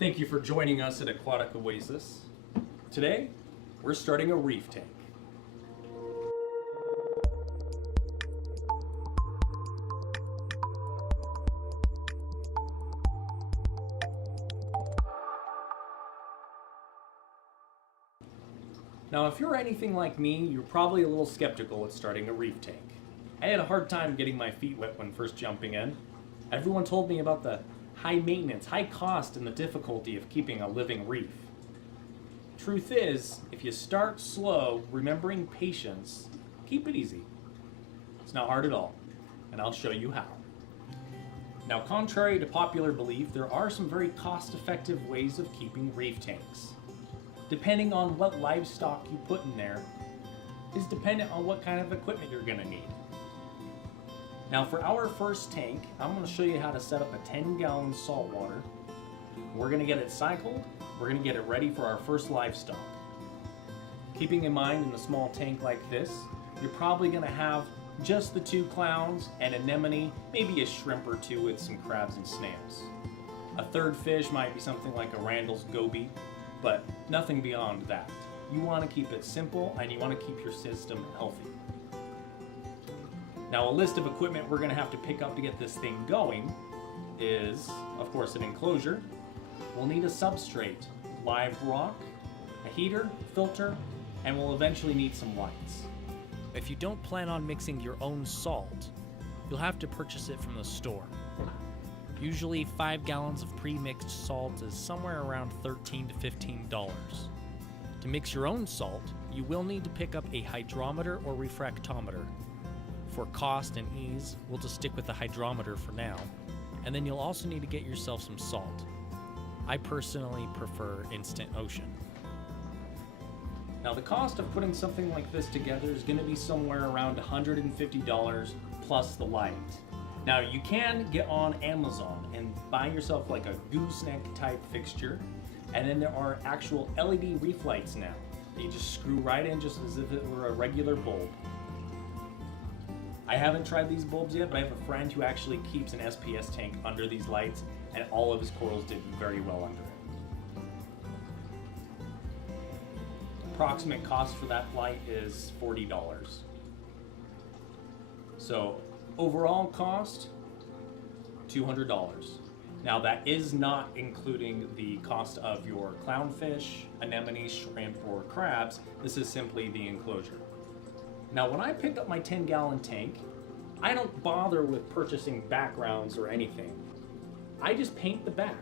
Thank you for joining us at Aquatic Oasis. Today, we're starting a reef tank. Now, if you're anything like me, you're probably a little skeptical at starting a reef tank. I had a hard time getting my feet wet when first jumping in. Everyone told me about the high maintenance, high cost, and the difficulty of keeping a living reef. Truth is, if you start slow, remembering patience, keep it easy. It's not hard at all, and I'll show you how. Now, contrary to popular belief, there are some very cost-effective ways of keeping reef tanks. Depending on what livestock you put in there is dependent on what kind of equipment you're going to need. Now for our first tank, I'm going to show you how to set up a 10-gallon saltwater. We're going to get it cycled, we're going to get it ready for our first livestock. Keeping in mind in a small tank like this, you're probably going to have just the 2 clowns, an anemone, maybe a shrimp or 2 with some crabs and snails. A third fish might be something like a Randall's goby, but nothing beyond that. You want to keep it simple and you want to keep your system healthy. Now, a list of equipment we're going to have to pick up to get this thing going is, of course, an enclosure. We'll need a substrate, live rock, a heater, filter, and we'll eventually need some lights. If you don't plan on mixing your own salt, you'll have to purchase it from the store. Usually 5 gallons of pre-mixed salt is somewhere around $13 to $15. To mix your own salt, you will need to pick up a hydrometer or refractometer. For cost and ease, we'll just stick with the hydrometer for now, and then you'll also need to get yourself some salt. I personally prefer Instant Ocean. Now the cost of putting something like this together is going to be somewhere around $150 plus the light. Now you can get on Amazon and buy yourself like a gooseneck type fixture, and then there are actual LED reef lights now that you just screw right in just as if it were a regular bulb. I haven't tried these bulbs yet, but I have a friend who actually keeps an SPS tank under these lights, and all of his corals did very well under it. Approximate cost for that light is $40. So overall cost, $200. Now that is not including the cost of your clownfish, anemone, shrimp, or crabs. This is simply the enclosure. Now when I pick up my 10-gallon tank, I don't bother with purchasing backgrounds or anything. I just paint the back.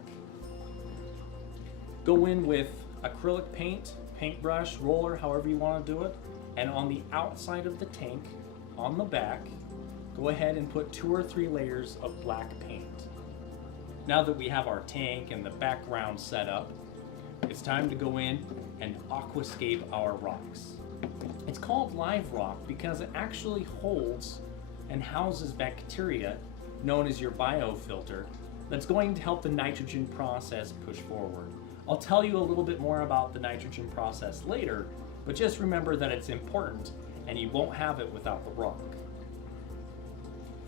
Go in with acrylic paint, paintbrush, roller, however you want to do it, and on the outside of the tank, on the back, go ahead and put 2 or 3 layers of black paint. Now that we have our tank and the background set up, it's time to go in and aquascape our rocks. It's called live rock because it actually holds and houses bacteria known as your biofilter that's going to help the nitrogen process push forward. I'll tell you a little bit more about the nitrogen process later, but just remember that it's important and you won't have it without the rock.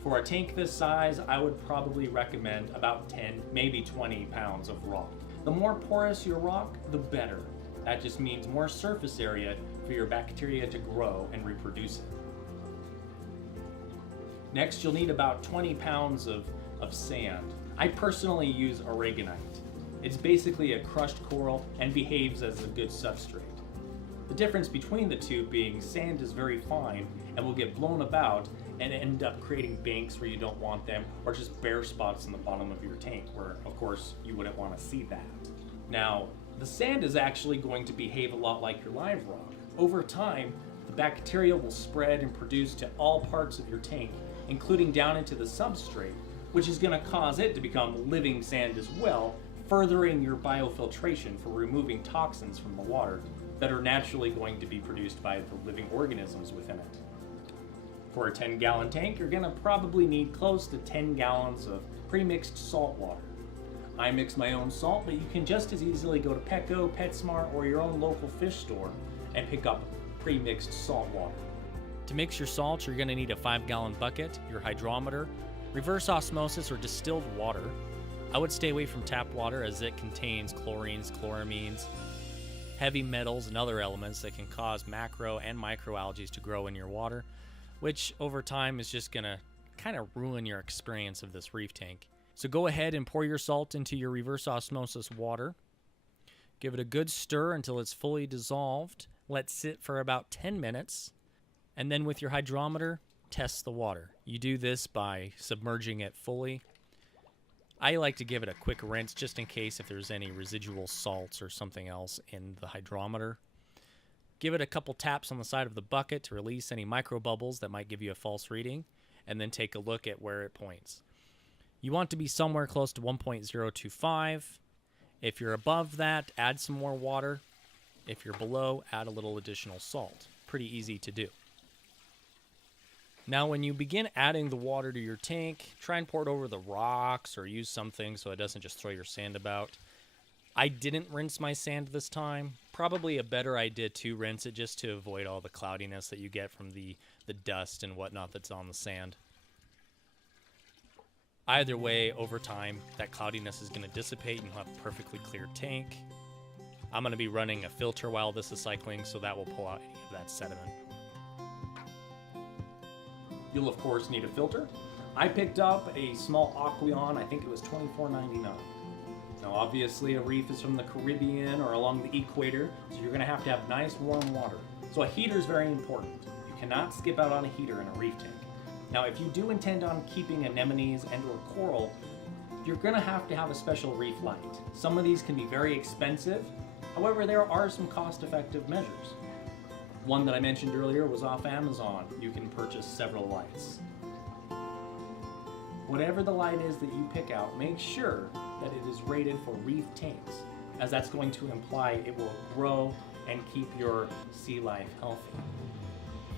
For a tank this size, I would probably recommend about 10, maybe 20 pounds of rock. The more porous your rock, the better. That just means more surface area for your bacteria to grow and reproduce it. Next, you'll need about 20 pounds of sand. I personally use aragonite. It's basically a crushed coral and behaves as a good substrate. The difference between the two being sand is very fine and will get blown about and end up creating banks where you don't want them, or just bare spots in the bottom of your tank where, of course, you wouldn't want to see that. Now, the sand is actually going to behave a lot like your live rock. Over time, the bacteria will spread and produce to all parts of your tank, including down into the substrate, which is going to cause it to become living sand as well, furthering your biofiltration for removing toxins from the water that are naturally going to be produced by the living organisms within it. For a 10-gallon tank, you're going to probably need close to 10 gallons of pre-mixed salt water. I mix my own salt, but you can just as easily go to Petco, PetSmart, or your own local fish store and pick up pre-mixed salt water. To mix your salt, you're going to need a 5-gallon bucket, your hydrometer, reverse osmosis or distilled water, I would stay away from tap water as it contains chlorines, chloramines, heavy metals, and other elements that can cause macro and microalgae to grow in your water, which over time is just going to kind of ruin your experience of this reef tank. So go ahead and pour your salt into your reverse osmosis water. Give it a good stir until it's fully dissolved. Let it sit for about 10 minutes. And then with your hydrometer, test the water. You do this by submerging it fully. I like to give it a quick rinse just in case if there's any residual salts or something else in the hydrometer. Give it a couple taps on the side of the bucket to release any micro bubbles that might give you a false reading, and then take a look at where it points. You want to be somewhere close to 1.025. If you're above that, add some more water. If you're below, add a little additional salt. Pretty easy to do. Now, when you begin adding the water to your tank, try and pour it over the rocks or use something so it doesn't just throw your sand about. I didn't rinse my sand this time. Probably a better idea to rinse it just to avoid all the cloudiness that you get from the dust and whatnot that's on the sand. Either way, over time, that cloudiness is going to dissipate and you'll have a perfectly clear tank. I'm going to be running a filter while this is cycling, so that will pull out any of that sediment. You'll of course need a filter. I picked up a small Aqueon, I think it was $24.99. Now obviously a reef is from the Caribbean or along the equator, so you're gonna have to have nice warm water. So a heater is very important. You cannot skip out on a heater in a reef tank. Now if you do intend on keeping anemones and or coral, you're gonna have to have a special reef light. Some of these can be very expensive, however there are some cost-effective measures. One that I mentioned earlier was off Amazon. You can purchase several lights. Whatever the light is that you pick out, make sure that it is rated for reef tanks, as that's going to imply it will grow and keep your sea life healthy.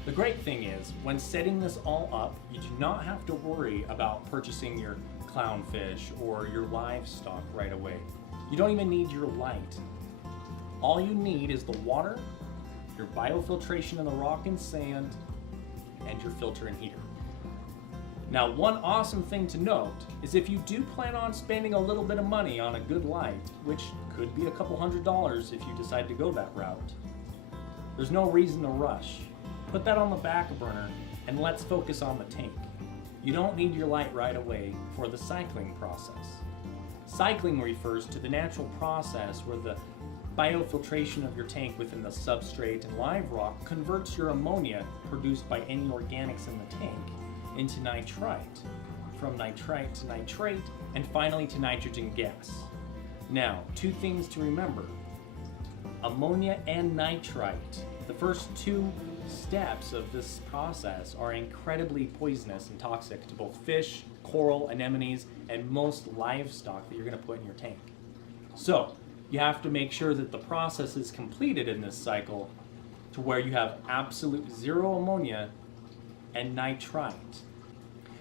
The great thing is, when setting this all up, you do not have to worry about purchasing your clownfish or your livestock right away. You don't even need your light. All you need is the water, your biofiltration in the rock and sand, and your filter and heater. Now, one awesome thing to note is if you do plan on spending a little bit of money on a good light, which could be a couple $100s if you decide to go that route, there's no reason to rush. Put that on the back burner and let's focus on the tank. You don't need your light right away for the cycling process. Cycling refers to the natural process where the biofiltration of your tank within the substrate and live rock converts your ammonia produced by any organics in the tank into nitrite, from nitrite to nitrate, and finally to nitrogen gas. Now, two things to remember. Ammonia and nitrite, the first two steps of this process, are incredibly poisonous and toxic to both fish, coral, anemones, and most livestock that you're going to put in your tank. So, you have to make sure that the process is completed in this cycle to where you have absolute zero ammonia and nitrite.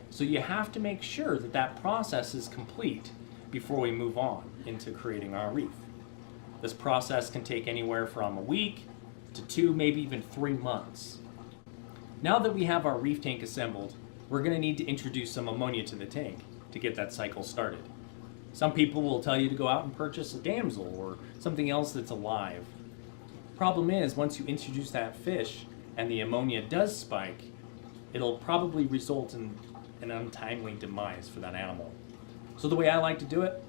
So you have to make sure that that process is complete before we move on into creating our reef. This process can take anywhere from a week to 2, maybe even 3 months. Now that we have our reef tank assembled, we're going to need to introduce some ammonia to the tank to get that cycle started. Some people will tell you to go out and purchase a damsel or something else that's alive. Problem is, once you introduce that fish and the ammonia does spike, it'll probably result in an untimely demise for that animal. So the way I like to do it,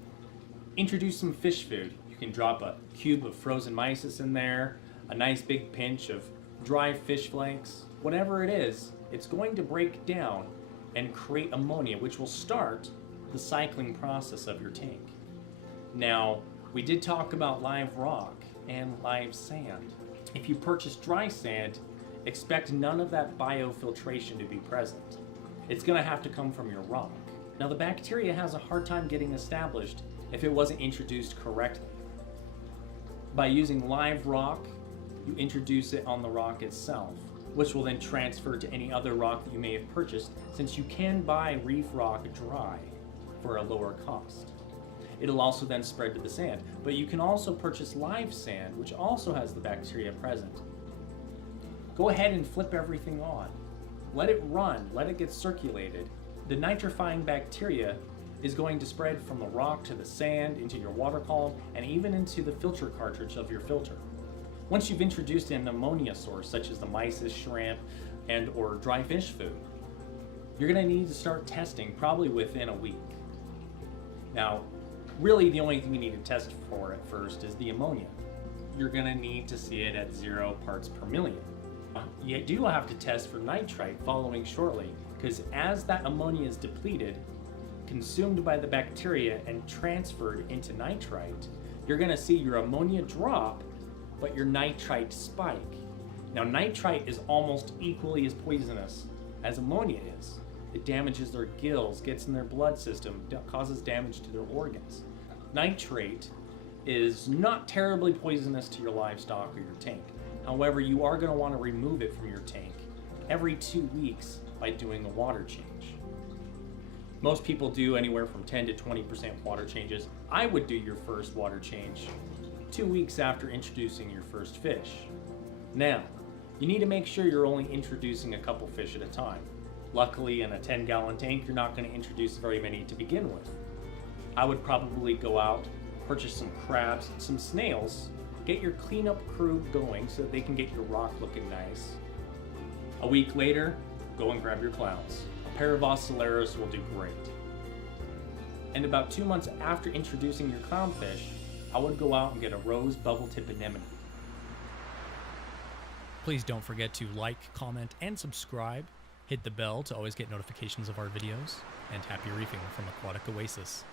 introduce some fish food. You can drop a cube of frozen mysis in there, a nice big pinch of dry fish flakes, whatever it is, it's going to break down and create ammonia, which will start the cycling process of your tank. Now, we did talk about live rock and live sand. If you purchase dry sand, expect none of that biofiltration to be present. It's going to have to come from your rock. Now, the bacteria has a hard time getting established if it wasn't introduced correctly. By using live rock, you introduce it on the rock itself, which will then transfer to any other rock that you may have purchased, since you can buy reef rock dry for a lower cost. It'll also then spread to the sand, but you can also purchase live sand, which also has the bacteria present. Go ahead and flip everything on. Let it run, let it get circulated. The nitrifying bacteria is going to spread from the rock to the sand, into your water column, and even into the filter cartridge of your filter. Once you've introduced an ammonia source, such as the mysis, shrimp, and or dry fish food, you're going to need to start testing probably within a week. Now, really the only thing you need to test for at first is the ammonia. You're going to need to see it at 0 parts per million. You do have to test for nitrite following shortly, because as that ammonia is depleted, consumed by the bacteria and transferred into nitrite, you're going to see your ammonia drop, but your nitrite spike. Now, nitrite is almost equally as poisonous as ammonia is. It damages their gills, gets in their blood system, causes damage to their organs. Nitrate is not terribly poisonous to your livestock or your tank. However, you are going to want to remove it from your tank every 2 weeks by doing a water change. Most people do anywhere from 10 to 20% water changes. I would do your first water change 2 weeks after introducing your first fish. Now, you need to make sure you're only introducing a couple fish at a time. Luckily, in a 10-gallon tank, you're not going to introduce very many to begin with. I would probably go out, purchase some crabs, some snails, get your cleanup crew going so that they can get your rock looking nice. A week later, go and grab your clowns. A pair of ocellaris will do great. And about 2 months after introducing your clownfish, I would go out and get a rose bubble tip anemone. Please don't forget to like, comment, and subscribe. Hit the bell to always get notifications of our videos. And happy reefing from Aquatic Oasis.